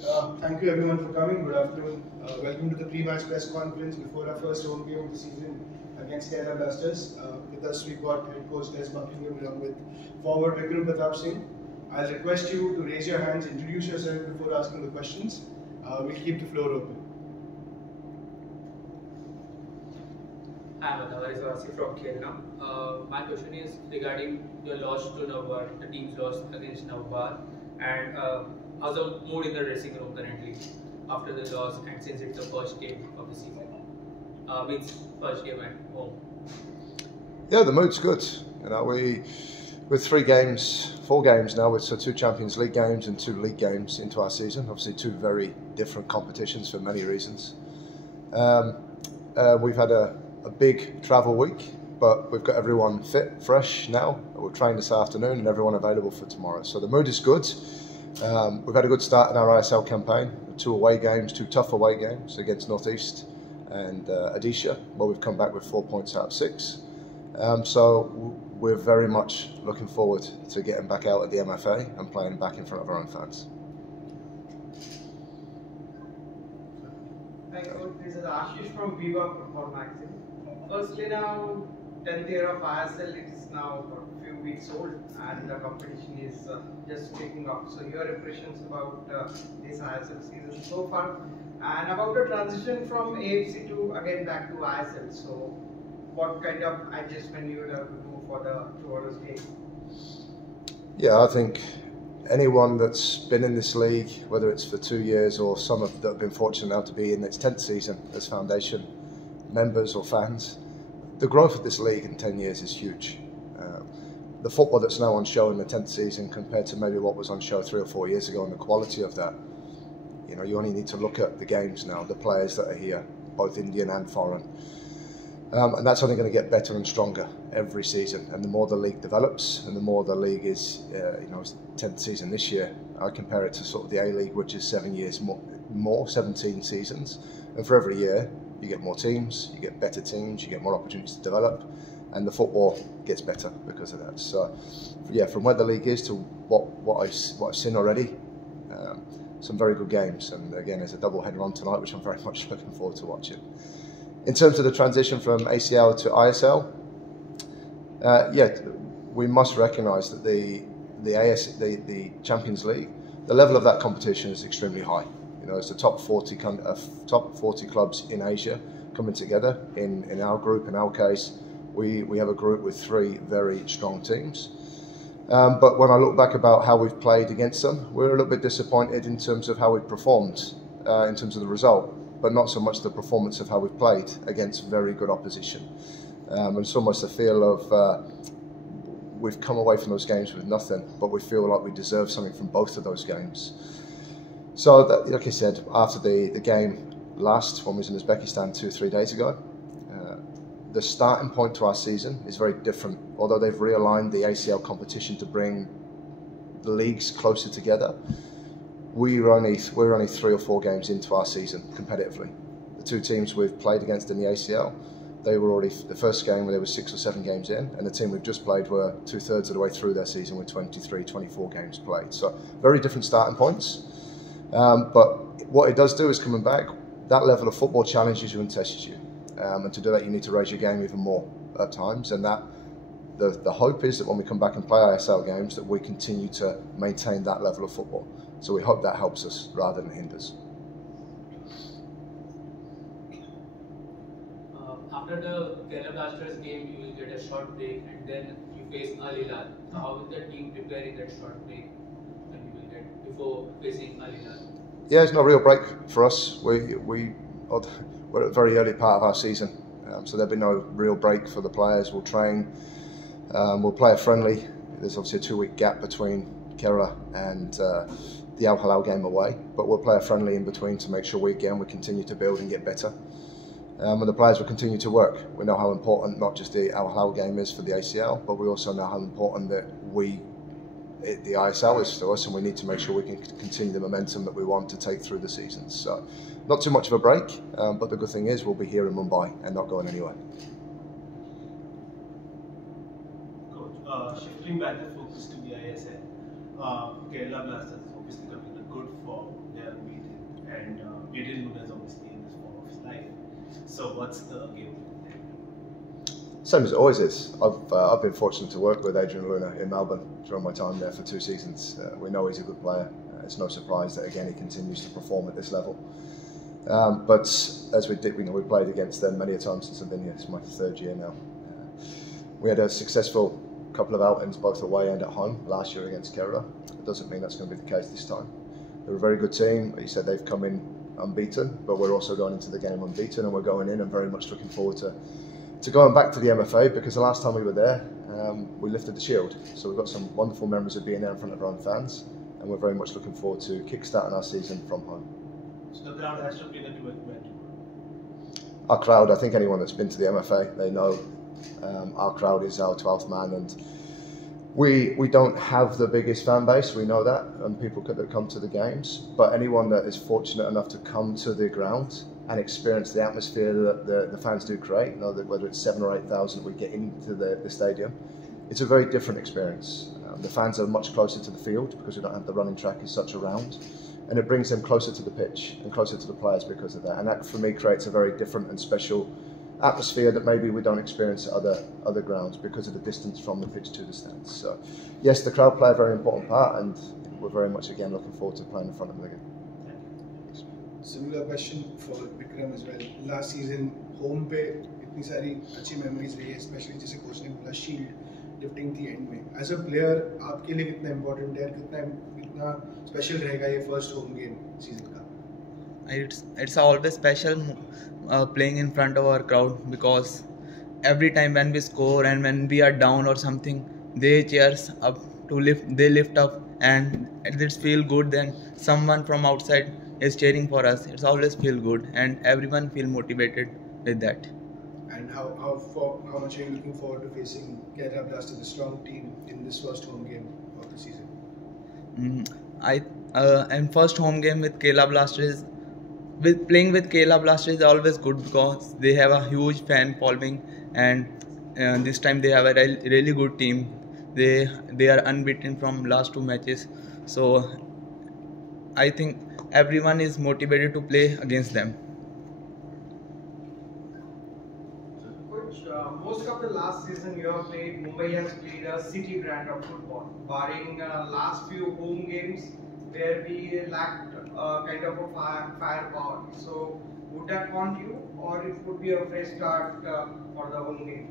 Thank you everyone for coming. Good afternoon. Welcome to the pre-match press conference before our first home game of the season against Kerala Blasters. With us we've got head coach Des and Vikram along with forward Vikram Singh. I'll request you to raise your hands, introduce yourself before asking the questions. We'll keep the floor open. Hi, I'm from Kerala. My question is regarding your loss to Navbar, the team's loss against Navbar, and how's the mood in the dressing room currently after the loss, and since it's the first game of the season, means first game at home. Yeah, the mood's good. You know, with 4 games now, with 2 Champions League games and 2 league games into our season. Obviously, 2 very different competitions for many reasons. We've had a big travel week, but we've got everyone fit, fresh now. We'll train this afternoon and everyone available for tomorrow. So the mood is good. We've had a good start in our ISL campaign. 2 away games, 2 tough away games against North East and Odisha, where we've come back with 4 points out of 6. So we're very much looking forward to getting back out at the MFA and playing back in front of our own fans. Hi, Coach. This is Ashish from Viva Football Magazine. Firstly, now 10th year of ISL, it is now a few weeks old, and the competition is just kicking off. So, your impressions about this ISL season so far, and about the transition from AFC to again back to ISL. So, what kind of adjustment you will have to do for the tomorrow's game? Yeah, I think anyone that's been in this league, whether it's for 2 years or some that have been fortunate enough to be in its 10th season as foundation members or fans, the growth of this league in 10 years is huge. The football that's now on show in the 10th season compared to maybe what was on show 3 or 4 years ago, and the quality of that, you know, you only need to look at the games now, the players that are here, both Indian and foreign. And that's only going to get better and stronger every season. And the more the league develops, and the more the league is, you know, it's 10th season this year. I compare it to sort of the A-League, which is 7 years more, 17 seasons. And for every year, you get more teams, you get better teams, you get more opportunities to develop, and the football gets better because of that. So, yeah, from where the league is to what I've seen already, some very good games. And again, there's a double header on tonight, which I'm very much looking forward to watching. In terms of the transition from ACL to ISL, yeah, we must recognise that the Champions League, the level of that competition is extremely high. You know, it's the top 40 clubs in Asia coming together. In our group, in our case, we have a group with 3 very strong teams. But when I look back about how we've played against them, we're a little bit disappointed in terms of how we've performed, in terms of the result, but not so much the performance of how we've played against very good opposition. And it's almost a feel of we've come away from those games with nothing, but we feel like we deserve something from both of those games. So, like I said, after the game last, when we was in Uzbekistan 2 or 3 days ago, the starting point to our season is very different. Although they've realigned the ACL competition to bring the leagues closer together, we're only 3 or 4 games into our season competitively. The 2 teams we've played against in the ACL, they were already, the first game where they were 6 or 7 games in, and the team we've just played were 2/3 of the way through their season with 23, 24 games played. So very different starting points. But what it does do is, coming back, that level of football challenges you and tests you. And to do that, you need to raise your game even more at times. And that the hope is that when we come back and play ISL games, that we continue to maintain that level of football. So we hope that helps us rather than hinders. After the Kerala Blasters game, you will get a short break, and then you face Al Hilal. So how will the team prepare in that short break that you will get before facing Al Hilal? Yeah, it's not a real break for us. We're at a very early part of our season, so there'll be no real break for the players. We'll train, we'll play a friendly. There's obviously a 2-week gap between Kerala and the Al Hilal game away, but we'll play a friendly in between to make sure we continue to build and get better. And the players will continue to work. We know how important not just the Al Hilal game is for the ACL, but we also know how important that the ISL is to us, and we need to make sure we can continue the momentum that we want to take through the season. So, not too much of a break, but the good thing is we'll be here in Mumbai and not going anywhere. Coach, shifting back the focus to the ISL, Kerala Blasters is obviously coming in a good form. They have been Adrian Luna is obviously in this form of his life. So what's the game? Same as it always is. I've been fortunate to work with Adrian Luna in Melbourne during my time there for 2 seasons. We know he's a good player. It's no surprise that again he continues to perform at this level. But as we did, we played against them many a time since I've been here. It's my 3rd year now. We had a successful couple of outings both away and at home last year against Kerala. It doesn't mean that's going to be the case this time. They're a very good team. He said they've come in unbeaten, but we're also going into the game unbeaten, and we're going in and very much looking forward to going back to the MFA, because the last time we were there, we lifted the shield. So we've got some wonderful memories of being there in front of our own fans, and we're very much looking forward to kick-starting our season from home. So the crowd has to play the 2 Our crowd, I think anyone that's been to the MFA, they know our crowd is our 12th man, and we don't have the biggest fan base, we know that, and people that come to the games, but anyone that is fortunate enough to come to the ground and experience the atmosphere that the fans do create, you know, that whether it's 7,000 or 8,000 we get into the stadium, it's a very different experience. The fans are much closer to the field because we don't have the running track as such around, and it brings them closer to the pitch and closer to the players because of that, and that for me creates a very different and special atmosphere that maybe we don't experience at other grounds because of the distance from the pitch to the stands. So yes, the crowd play a very important part, and we're very much again looking forward to playing in front of them again. Similar question for Vikram as well. Last season home पे इतनी सारी अच्छी memories रही है, especially जैसे coach ने बोला shield lifting थी एंड में. As a player आपके लिए कितना important है, कितना special रहेगा ये first home game season का? It's always special playing in front of our crowd, because every time when we score and when we are down or something, they cheers up to lift up, and it feels good. Then someone from outside is cheering for us. It's always feel good, and everyone feel motivated with that. And how much are you looking forward to facing Kerala Blasters, a strong team, in this first home game of the season? And first home game with Kerala Blasters, playing with Kerala Blasters is always good because they have a huge fan following, and this time they have a really good team. They are unbeaten from last 2 matches, so I think everyone is motivated to play against them. Coach, most of the last season you have played, Mumbai has played a city brand of football, barring last few home games where we lacked kind of a firepower. So would that haunt you, or it would be a fresh start for the home game?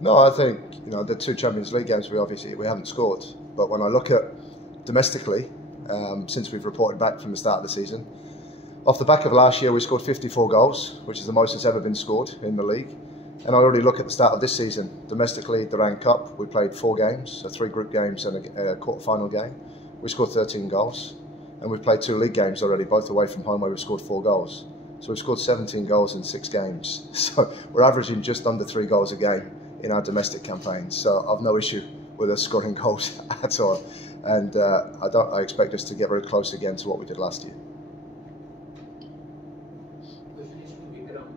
No, I think the 2 Champions League games we haven't scored, but when I look at domestically, since we've reported back from the start of the season, off the back of last year we scored 54 goals, which is the most that's ever been scored in the league. And I already look at the start of this season domestically, the Rang Cup, we played 4 games, so 3 group games and a quarter-final game. We scored 13 goals, and we've played 2 league games already, both away from home, where we've scored 4 goals. So we've scored 17 goals in 6 games. So we're averaging just under 3 goals a game in our domestic campaigns. So I've no issue with us scoring goals at all. And I expect us to get very close again to what we did last year. Question is to Vikram.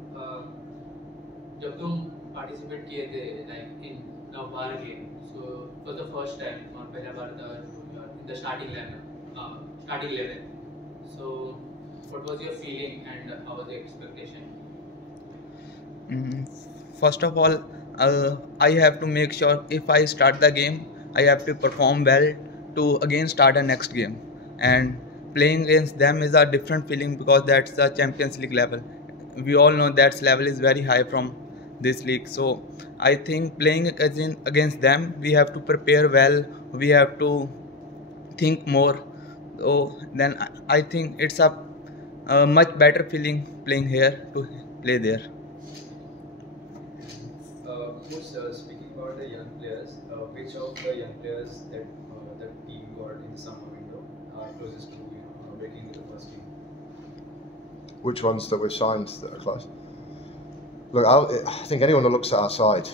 जब तुम participate किए थे like in Navbar game, so for the first time और पहला बार था in the starting 11. So what was your feeling and how was the expectation? First of all, I have to make sure if I start the game, I have to perform well to again start a next game. And playing against them is a different feeling because that's the Champions League level. We all know that level is very high from this league. So I think playing against them, we have to prepare well. We have to think more. So then I think it's a much better feeling playing here to play there. Speaking about the young players, which of the young players that the team got in the summer window are closest to breaking into the first team? Which ones that we've signed that are close? Look, I think anyone that looks at our side,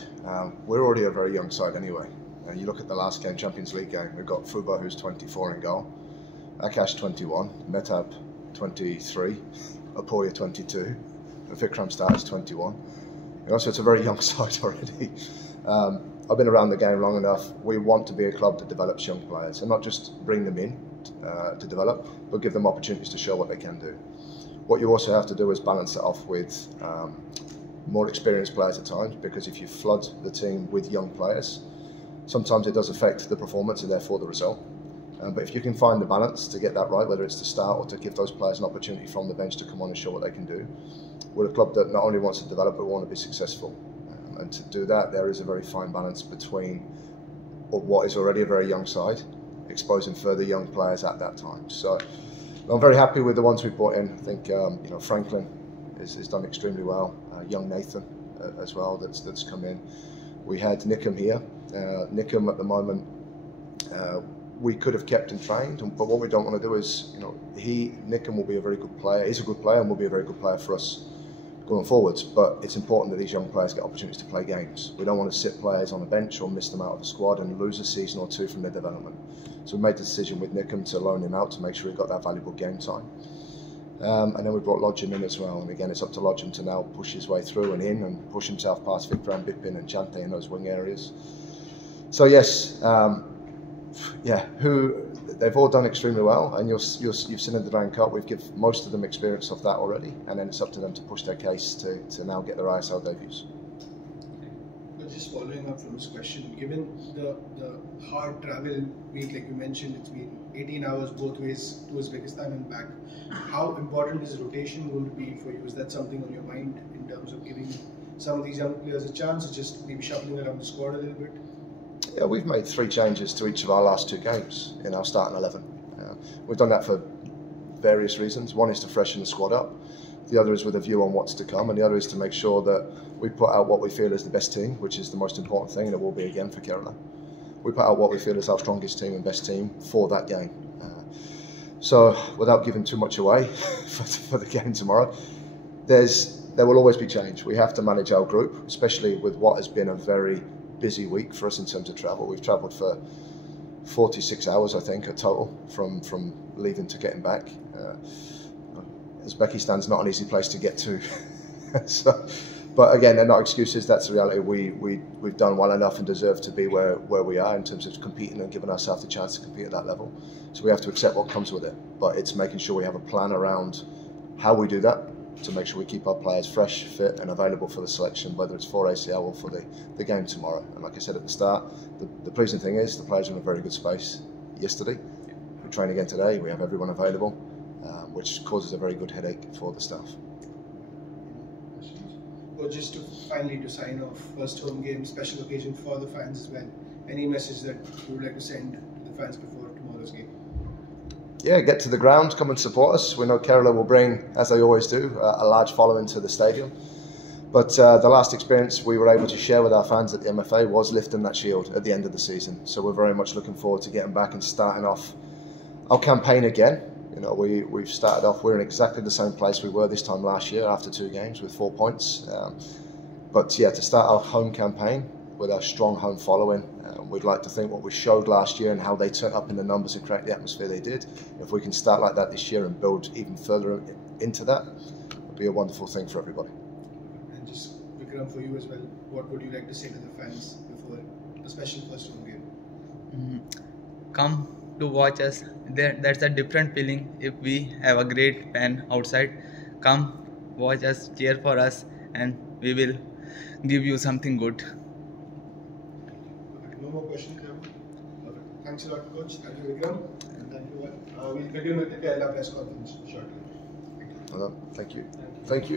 we're already a very young side anyway. You look at the last game, Champions League game, we've got Fuba, who's 24 in goal, Akash 21, Metab 23, Apoya 22, and Vikram starts 21. So it's a very young side already. I've been around the game long enough. We want to be a club that develops young players and not just bring them in to develop, but give them opportunities to show what they can do. What you also have to do is balance it off with more experienced players at times, because if you flood the team with young players, sometimes it does affect the performance and therefore the result. But if you can find the balance to get that right, whether it's to start or to give those players an opportunity from the bench to come on and show what they can do, we're a club that not only wants to develop but we want to be successful. And to do that, there is a very fine balance between what is already a very young side, exposing further young players at that time. So I'm very happy with the ones we've brought in. I think Franklin has done extremely well. Young Nathan as well that's come in. We had Nickham here. Nickham at the moment we could have kept and trained, but what we don't want to do is, Nickham will be a very good player. He's a good player and will be a very good player for us going forwards. But it's important that these young players get opportunities to play games. We don't want to sit players on the bench or miss them out of the squad and lose a season or two from their development. So we made the decision with Nickham to loan him out to make sure he got that valuable game time. And then we brought Lodgem in as well, and again it's up to Lodgem to now push his way through and in and push himself past Vikram, Bipin and Chante in those wing areas. So yes, they've all done extremely well, and you've seen in the Duran Cup we've given most of them experience of that already, and then it's up to them to push their case to now get their ISL debuts. But just following up from this question, given the hard travel week, like you mentioned, it's been 18 hours both ways to Uzbekistan and back. How important is rotation going to be for you? Is that something on your mind in terms of giving some of these young players a chance, or just maybe shuffling around the squad a little bit? Yeah, we've made 3 changes to each of our last 2 games in our starting 11. We've done that for various reasons. One is to freshen the squad up, the other is with a view on what's to come, and the other is to make sure that we put out what we feel is the best team, which is the most important thing, and it will be again for Kerala. We put out what we feel is our strongest team and best team for that game. So without giving too much away for the game tomorrow, there will always be change. We have to manage our group, especially with what has been a very busy week for us in terms of travel. We've travelled for 46 hours, I think, a total from leaving to getting back. Uzbekistan's not an easy place to get to. But again, they're not excuses. That's the reality. We've done well enough and deserve to be where we are in terms of competing and giving ourselves the chance to compete at that level. So we have to accept what comes with it. But it's making sure we have a plan around how we do that to make sure we keep our players fresh, fit and available for the selection, whether it's for ACL or for the game tomorrow. And like I said at the start, the pleasing thing is the players are in a very good space yesterday. We train again today. We have everyone available, which causes a very good headache for the staff. Or just to sign off, first home game, special occasion for the fans as well. Any message that you would like to send to the fans before tomorrow's game? Yeah, get to the ground, come and support us. We know Kerala will bring, as they always do, a large following to the stadium. But the last experience we were able to share with our fans at the MFA was lifting that shield at the end of the season. So we're very much looking forward to getting back and starting off our campaign again. We've started off, we're in exactly the same place we were this time last year after 2 games with 4 points. But yeah, to start our home campaign with our strong home following, we'd like to think what we showed last year and how they turned up in the numbers and create the atmosphere they did. If we can start like that this year and build even further into that, it would be a wonderful thing for everybody. And just Vikram, for you as well, what would you like to say to the fans before the special first home game? Come to watch us. That's a different feeling if we have a great fan outside. Come watch us, cheer for us, and we will give you something good. No more questions, Vikram. Thanks a lot, Coach. Thank you, Vikram. And thank you all. We'll begin with the Kerala press conference shortly. Thank you. Thank you.